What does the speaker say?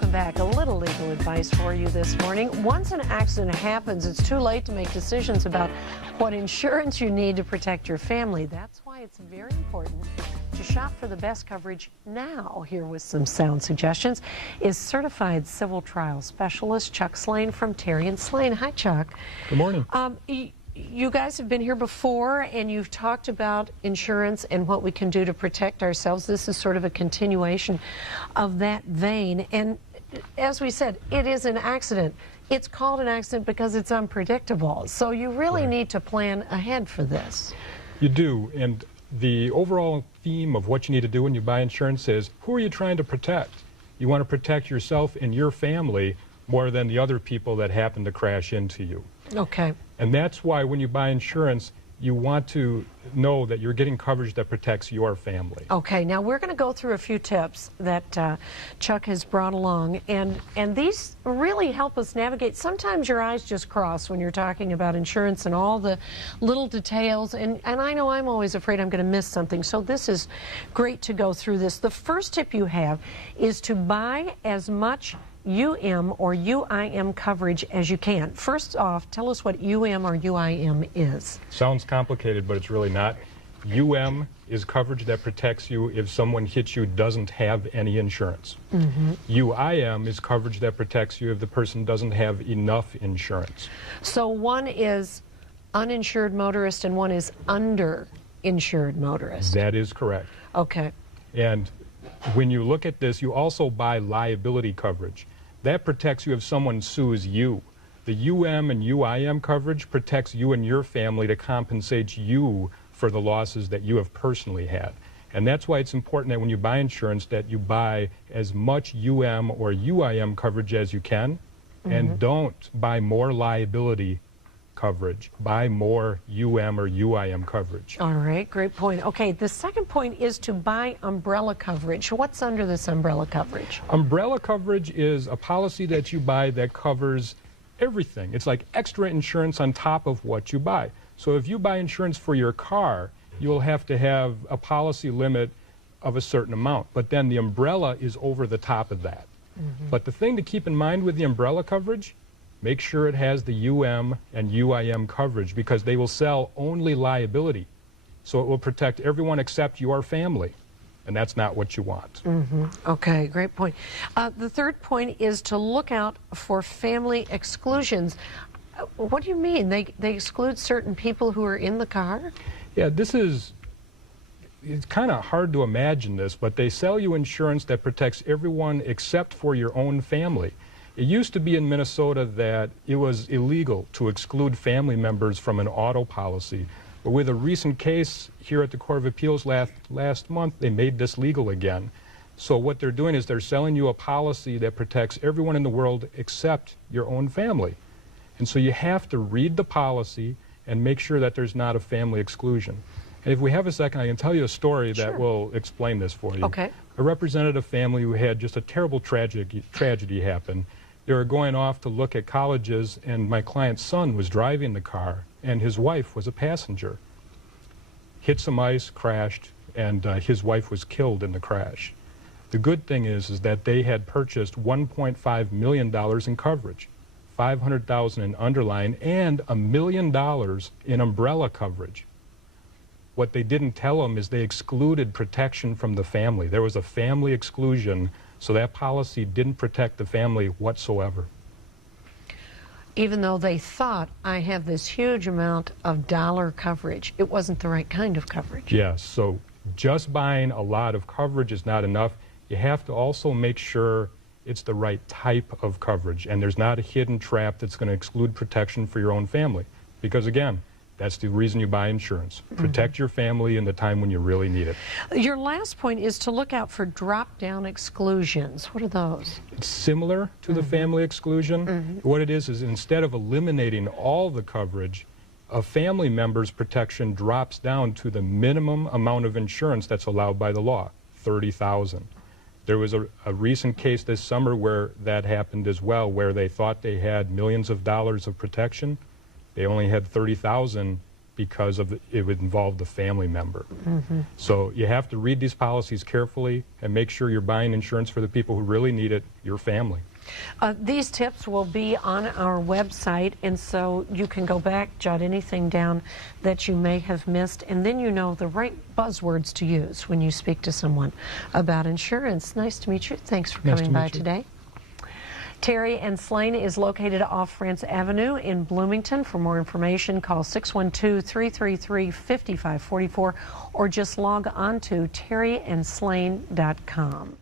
Welcome back. A little legal advice for you this morning. Once an accident happens, it's too late to make decisions about what insurance you need to protect your family. That's why it's very important to shop for the best coverage now. Here with some sound suggestions is certified civil trial specialist Chuck Slane from Terry & Slane. Hi, Chuck. Good morning. You guys have been here before, and you've talked about insurance and what we can do to protect ourselves. This is sort of a continuation of that vein. And as we said, it is an accident. It's called an accident because it's unpredictable. So you really need to plan ahead for this. You do. And the overall theme of what you need to do when you buy insurance is, who are you trying to protect? You want to protect yourself and your family more than the other people that happen to crash into you. Okay. And that's why when you buy insurance, you want to know that you're getting coverage that protects your family. Okay, now we're going to go through a few tips that Chuck has brought along, and these really help us navigate. Sometimes your eyes just cross when you're talking about insurance and all the little details, and I know I'm always afraid I'm going to miss something, so this is great to go through this. The first tip you have is to buy as much UM or UIM coverage as you can. First off, tell us what UM or UIM is. Sounds complicated, but it's really not. UM is coverage that protects you if someone hits you doesn't have any insurance. UIM is coverage that protects you if the person doesn't have enough insurance. So one is uninsured motorist and one is underinsured motorist. That is correct. Okay. And when you look at this, you also buy liability coverage. That protects you if someone sues you. The UM and UIM coverage protects you and your family to compensate you for the losses that you have personally had. And that's why it's important that when you buy insurance that you buy as much UM or UIM coverage as you can, and don't buy more liability coverage. Buy more UM or UIM coverage. All right, great point. Okay, the second point is to buy umbrella coverage. What's under this umbrella coverage? Umbrella coverage is a policy that you buy that covers everything. It's like extra insurance on top of what you buy. So if you buy insurance for your car, you'll have to have a policy limit of a certain amount, but then the umbrella is over the top of that. But the thing to keep in mind with the umbrella coverage, make sure it has the UM and UIM coverage because they will sell only liability. So it will protect everyone except your family. And that's not what you want. Okay, great point. The third point is to look out for family exclusions. What do you mean? They exclude certain people who are in the car? Yeah, it's kind of hard to imagine this, but they sell you insurance that protects everyone except for your own family. It used to be in Minnesota that it was illegal to exclude family members from an auto policy. But with a recent case here at the Court of Appeals last month, they made this legal again. So what they're doing is they're selling you a policy that protects everyone in the world except your own family. And so you have to read the policy and make sure that there's not a family exclusion. And if we have a second, I can tell you a story that will explain this for you. Okay. I represented a family who had just a terrible tragedy happen. They were going off to look at colleges, and my client's son was driving the car, and his wife was a passenger. Hit some ice, crashed, and his wife was killed in the crash. The good thing is that they had purchased $1.5 million in coverage, $500,000 in underline, and $1 million in umbrella coverage. What they didn't tell them is they excluded protection from the family. There was a family exclusion, so that policy didn't protect the family whatsoever. Even though they thought, I have this huge amount of dollar coverage, it wasn't the right kind of coverage. Yes, so just buying a lot of coverage is not enough. You have to also make sure it's the right type of coverage, and there's not a hidden trap that's going to exclude protection for your own family. Because again, that's the reason you buy insurance. Protect your family in the time when you really need it. Your last point is to look out for drop-down exclusions. What are those? It's similar to the family exclusion. What it is instead of eliminating all the coverage, a family member's protection drops down to the minimum amount of insurance that's allowed by the law, $30,000. There was a recent case this summer where that happened as well, where they thought they had millions of dollars of protection. They only had $30,000 because it would involve the family member. So you have to read these policies carefully and make sure you're buying insurance for the people who really need it, your family. These tips will be on our website, and so you can go back, jot anything down that you may have missed, and then you know the right buzzwords to use when you speak to someone about insurance. Nice to meet you. Thanks for coming by today. Terry and Slane is located off France Avenue in Bloomington. For more information, call 612-333-5544 or just log on to terryandslane.com.